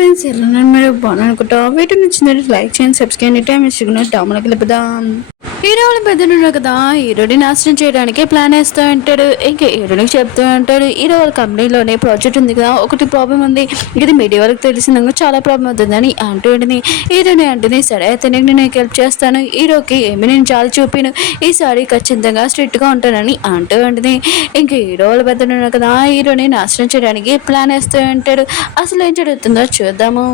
Friends ఎలా ఉన్నారు? మీరు బాగున్నారు అనుకుంటా. వీడియో నచ్చిందంటే లైక్ చేయండి, సబ్స్క్రైబ్ చేయండి. టైం ఇస్తున్నా డామలకు వెళ్ళిపోదాం. హీరోలు పెద్దనున్నారు కదా, హీరోని నాశనం చేయడానికి ప్లాన్ వేస్తూ ఉంటాడు. ఇంకా హీరోనికి చెప్తూ ఉంటాడు, హీరో వాళ్ళ కంపెనీలోనే ప్రాజెక్ట్ ఉంది కదా, ఒకటి ప్రాబ్లం ఉంది, ఇది మీడియా వాళ్ళకి తెలిసిందాక చాలా ప్రాబ్లం అవుతుందని అంటూ ఉంటుంది. హీరోని అంటుంది, సరే అయితే నేను హెల్ప్ చేస్తాను, హీరోకి ఏమి నేను చాలా చూపిను, ఈసారి ఖచ్చితంగా స్ట్రిక్ట్గా ఉంటానని అంటూ ఉంటుంది. ఇంక హీరో వాళ్ళ పెద్దనున్నారు కదా, హీరోని నాశనం చేయడానికి ప్లాన్ వేస్తూ ఉంటాడు. అసలు ఏం జరుగుతుందో చూద్దాము.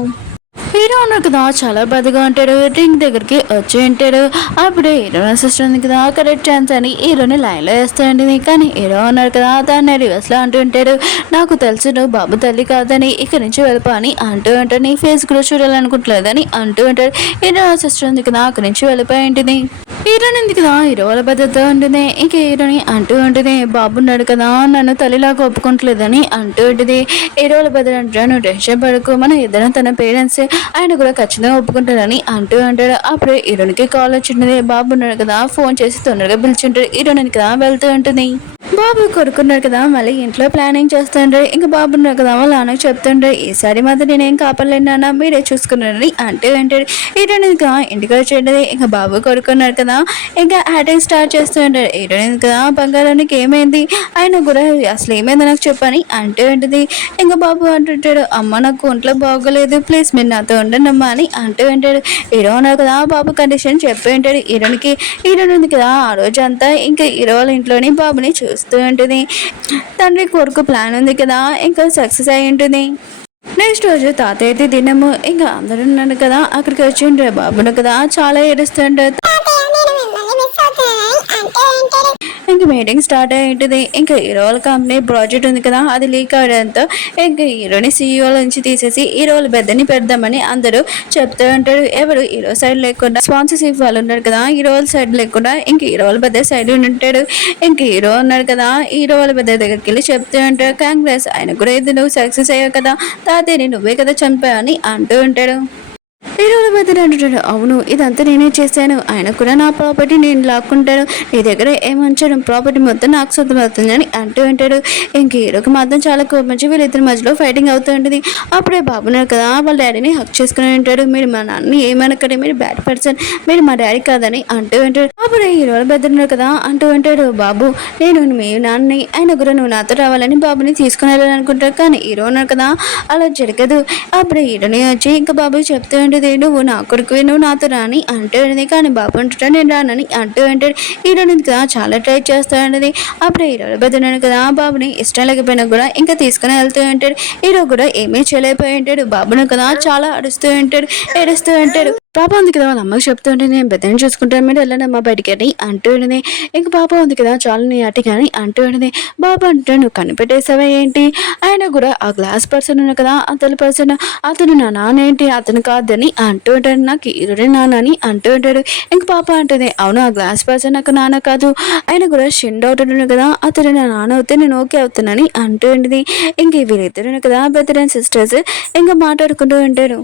హీరో ఉన్నారు కదా, చాలా బాధగా ఉంటాడు. రింగ్ దగ్గరికి వచ్చి ఉంటాడు. అప్పుడే హీరో అసిస్టెంట్ ఉంది కదా, కరెక్ట్ ఛాన్స్ అని హీరోని లైన్లో వేస్తాడు. కానీ హీరో ఉన్నారు కదా, దాన్ని రివర్స్లో అంటూ ఉంటాడు, నాకు తెలుసు నువ్వు బాబు తల్లి కాదని, ఇక్కడి నుంచి వెళ్ళిపో అని అంటూ ఉంటాడు. నీ ఫేస్ కూడా చూడాలనుకుంటలేదని అంటూ ఉంటాడు. హీరో అసిస్టెంట్ ఉంది కదా, అక్కడి నుంచి వెళ్ళిపోయి ఉంటుంది. హీరోని ఉంది కదా, హీరో వాళ్ళ భద్రత ఉంటుంది. ఇంక హీరోని అంటూ ఉంటుంది, బాబు ఉన్నాడు కదా, నన్ను తల్లిలాగా ఒప్పుకుంటలేదని అంటూ ఉంటుంది. హీరో వాళ్ళ భద్రత అంటే, నువ్వు టెన్షన్ పడకు, మన ఇద్దరం తన పేరెంట్స్, ఆయన కూడా ఖచ్చితంగా ఒప్పుకుంటారని అంటూ ఉంటాడు. అప్పుడే హీరోనికి కాల్ వచ్చింటుంది. బాబు ఉన్నాడు కదా, ఫోన్ చేసి తొందరగా పిలిచింటాడు. హీరోని కదా వెళ్తూ ఉంటుంది. బాబు కొడుకున్నాడు కదా, మళ్ళీ ఇంట్లో ప్లానింగ్ చేస్తుండ్రు. ఇంకా బాబు ఉన్నాడు కదా, వాళ్ళ నాన్నకు చెప్తుండ్రు, ఈసారి మాత్రం నేనేం కాపాడలేను నాన్న, మీరే చూసుకున్నారని అంటూ అంటాడు. హీరోయిన్ కదా ఇంటికి వచ్చేది. ఇంకా బాబు కొడుకున్నాడు కదా, ఇంకా యాక్టింగ్ స్టార్ట్ చేస్తూ ఉంటాడు. హీరోయిన్ కదా, బంగారానికి ఏమైంది, ఆయన కూడా అసలు ఏమైంది నాకు చెప్పని అంటూ ఉంటుంది. ఇంకా బాబు అంటుంటాడు, అమ్మ నాకు ఒంట్లో బాగోలేదు, ప్లీజ్ మీరు నాతో ఉండండి అమ్మా అని అంటూ ఉంటాడు. హీరో ఉన్నాడు కదా, బాబు కండిషన్ చెప్పి ఉంటాడు హీరోనికి. హీరోయిన్ ఉంది కదా, ఆ రోజు అంతా ఇంకా హీరో వాళ్ళ ఇంట్లోని బాబుని చూస్తూ ఉంటుంది. తండ్రి కొడుకు ప్లాన్ ఉంది కదా, ఇంకా సక్సెస్ అయి ఉంటుంది. నెక్స్ట్ రోజు తాతయ్య దినము. ఇంకా అందరూ ఉన్నాడు కదా, అక్కడికి వచ్చి ఉంటారు. బాబును కదా చాలా ఏడుస్తుంటారు. ఇంక మీటింగ్ స్టార్ట్ అయి ఉంటుంది. ఇంకా హీరో వాళ్ళ కంపెనీ ప్రాజెక్ట్ ఉంది కదా, అది లీక్ అవడంతో ఇంకా హీరోని సీఈఓ నుంచి తీసేసి హీరో వాళ్ళ పెద్దని పెడదామని అందరూ చెప్తూ ఉంటారు. ఎవరు హీరో సైడ్ లేకుండా స్పాన్సర్షిప్ వాళ్ళు ఉన్నారు కదా, హీరో వాళ్ళ సైడ్ లేకుండా ఇంక హీరో వాళ్ళ పెద్ద సైడ్ ఉంటాడు. ఇంక హీరో ఉన్నాడు కదా, హీరో వాళ్ళ పెద్ద దగ్గరికి వెళ్ళి చెప్తూ ఉంటాడు, కాంగ్రెస్ ఆయన కూడా ఇది నువ్వు సక్సెస్ అయ్యావు కదా, తాతయ్యని నువ్వే కదా చంపావని అంటూ ఉంటాడు. హీరోల మధ్య అంటాడు, అవును ఇదంతా నేనే చేశాను, ఆయన కూడా నా ప్రాపర్టీ నేను లాక్కుంటాను, నీ దగ్గర ఏమంచాను, ప్రాపర్టీ మొత్తం నాకు సొంతం అవుతుందని అంటూ ఉంటాడు. ఇంక హీరోకి మాత్రం చాలా కోపం వచ్చి వీళ్ళిద్దరి మధ్యలో ఫైటింగ్ అవుతూ ఉంటుంది. అప్పుడే బాబున్నారు కదా, వాళ్ళ డాడీని హక్ చేసుకుని ఉంటాడు. మీరు మా నాన్నని ఏమనక్కడే, మీరు బ్యాడ్ పర్సన్, మీరు మా డాడీ కాదని అంటూ ఉంటాడు. అప్పుడే హీరోల పెద్దన్నారు కదా అంటూ ఉంటాడు, బాబు నేను మీ నాన్నని, ఆయన కూడా నువ్వు నాతో రావాలని బాబుని తీసుకుని వెళ్ళాలనుకుంటాడు. కానీ హీరో ఉన్నారు కదా, అలా జరగదు. అప్పుడే హీరోని వచ్చి ఇంకా బాబు చెప్తూ ఉంటుంది, నువ్వు నా కొడుకు, నువ్వు నాతో రాని అంటూ ఉంటుంది. కానీ బాబు అంటుంటాడు, నేను రానని అంటూ ఉంటాడు. హీరోని కదా చాలా ట్రై చేస్తూ ఉంటుంది. అప్పుడు హీరో పెద్దనాడు కదా, బాబుని ఇష్టం లేకపోయినా కూడా ఇంకా తీసుకుని వెళ్తూ ఉంటాడు. హీరో కూడా ఏమీ చేయలేకపోయి ఉంటాడు. బాబును కదా చాలా అడుస్తూ ఉంటాడు, ఏడుస్తూ ఉంటాడు. పాప ఉంది కదా, వాళ్ళ అమ్మకి చెప్తూ ఉంటే, నేను పెద్దని చూసుకుంటాను, మీరు వెళ్ళనమ్మా బయటికి అని అంటూ ఉంటుంది. ఇంక పాప ఉంది కదా, చాలా నీ అటికి అని అంటూ ఉంటుంది. బాబు అంటే, నువ్వు కనిపెట్టేసావా ఏంటి, ఆయన కూడా ఆ గ్లాస్ పర్సన్ ఉన్నా కదా, అతని పర్సన్, అతను నా నాన్న ఏంటి, అతను కాదని అంటూ ఉంటాడు. నాకు ఈరోజు నాన్న అని అంటూ ఉంటాడు. ఇంక పాప అంటుంది, అవును ఆ గ్లాస్ పర్సన్ నాకు నాన్న కాదు, ఆయన కూడా షిండ్ అవుతున్నాడు కదా, అతను నా నాన్న అవుతే నేను ఓకే అవుతున్నానని అంటూ ఉంటుంది. ఇంక వీళ్ళిద్దరు కదా బ్రదర్ అండ్ సిస్టర్స్ ఇంకా మాట్లాడుకుంటూ ఉంటారు.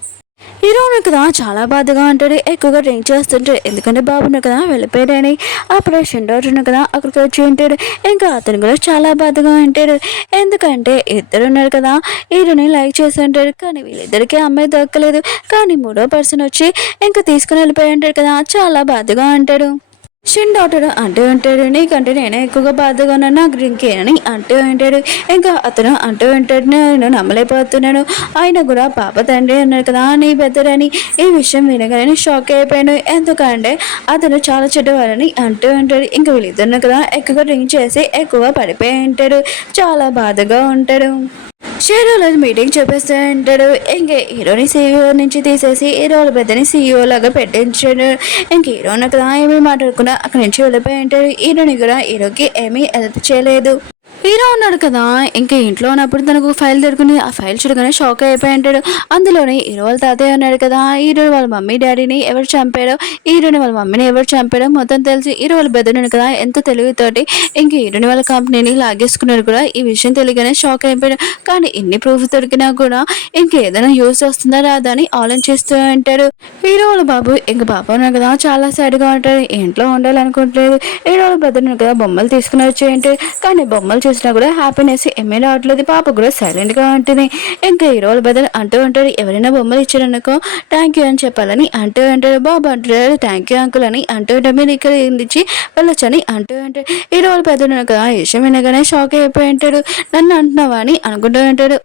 హీరో కదా చాలా బాధగా ఉంటాడు, ఎక్కువగా డ్రింక్ చేస్తుంటాడు, ఎందుకంటే బాబున్న కదా వెళ్ళిపోయాడని. అప్పుడు షెండౌట్ కదా అక్కడికి వచ్చి ఉంటాడు. ఇంకా అతను కూడా చాలా బాధగా ఉంటాడు, ఎందుకంటే ఇద్దరు ఉన్నారు కదా, హీరోని లైక్ చేసి ఉంటాడు. కానీ వీళ్ళిద్దరికీ అమ్మాయి దక్కలేదు. కానీ మూడో పర్సన్ వచ్చి ఇంకా తీసుకుని వెళ్ళిపోయి ఉంటాడు కదా, చాలా బాధగా ఉంటాడు. షిన్ డాక్టర్ అంటూ ఉంటాడు, నీకంటే నేనే ఎక్కువగా బాధగా ఉన్నాను, నాకు డ్రింక్ అని అంటూ ఉంటాడు. ఇంకా అతను అంటూ ఉంటాడు, నేను నమ్మలేకపోతున్నాను, ఆయన కూడా పాప తండ్రి అన్నాడు కదా నీ పెద్దరని. ఈ విషయం వినగానే షాక్ అయిపోయాను, ఎందుకంటే అతను చాలా చెడ్డవారని అంటూ ఉంటాడు. ఇంకా వీళ్ళిద్దరు కదా ఎక్కువగా డ్రింక్ చేసి ఎక్కువ పడిపోయి ఉంటాడు, చాలా బాధగా ఉంటాడు. షేరోలో మీటింగ్ చెప్పేస్తూ ఉంటాడు. ఇంక హీరోని సీఈఓ నుంచి తీసేసి హీరోల పెద్దని సీఈఓ లాగా పెట్టించాడు. ఇంక హీరో కదా ఏమీ మాట్లాడకుండా అక్కడి నుంచి వెళ్ళిపోయి ఉంటాడు. హీరోని కూడా హీరోకి ఏమీ హెల్ప్ చేయలేదు. హీరో ఉన్నాడు కదా, ఇంకా ఇంట్లో ఉన్నప్పుడు తనకు ఫైల్ దొరుకుని ఆ ఫైల్ చూడగానే షాక్ అయిపోయి ఉంటాడు. అందులోనే హీరో వాళ్ళ తాతయ్య ఉన్నాడు కదా, హీరో వాళ్ళ మమ్మీ డాడీని ఎవరు చంపాడో, హీరోని వాళ్ళ మమ్మీని ఎవరు చంపాడో మొత్తం తెలిసి హీరో వాళ్ళ బెదరుడు కదా ఎంత తెలివితోటి ఇంక హీరోని వాళ్ళ కంపెనీని లాగేసుకున్నాడు కూడా. ఈ విషయం తెలియగానే షాక్ అయిపోయాడు. కానీ ఎన్ని ప్రూఫ్ దొరికినా కూడా ఇంకేదైనా యూస్ వస్తుందా రాదా అని ఆలోచిస్తూ ఉంటాడు. హీరో వాళ్ళ బాబు ఇంక పాప ఉన్నాడు కదా చాలా సాడ్గా ఉంటాడు, ఇంట్లో ఉండాలనుకుంటలేదు. హీరో వాళ్ళ బెదరుడు కదా బొమ్మలు తీసుకుని వచ్చేయంటే, కానీ బొమ్మలు చూసినా కూడా హ్యాపీనెస్ ఏమీ రావట్లేదు. పాప కూడా సైలెంట్గా ఉంటుంది. ఇంకా హీరోల బదులు అంటూ ఉంటాడు, ఎవరైనా బొమ్మలు ఇచ్చారనుకో థ్యాంక్ యూ అని చెప్పాలని అంటూ ఉంటాడు. బాబు అంటాడు థ్యాంక్ యూ అంకుల్ అని అంటూ ఉంటాడు. మీరు ఇక్కడ ఇచ్చి వెళ్ళొచ్చని అంటూ ఉంటాడు. హీరోల పెద్దలు కదా ఈ విషయం వినగానే షాక్ అయిపోయి ఉంటాడు. నన్ను అంటున్నావా అని అనుకుంటూ ఉంటాడు.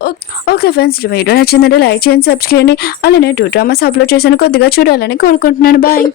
ఓకే ఫ్రెండ్స్, వీడియో నచ్చిందంటే లైక్ చేయండి, సబ్స్క్రైబ్ చేయండి. అలానే 2 డ్రామాస్ అప్లోడ్ చేశాను, కొద్దిగా చూడాలని కోరుకుంటున్నాను. బాయ్.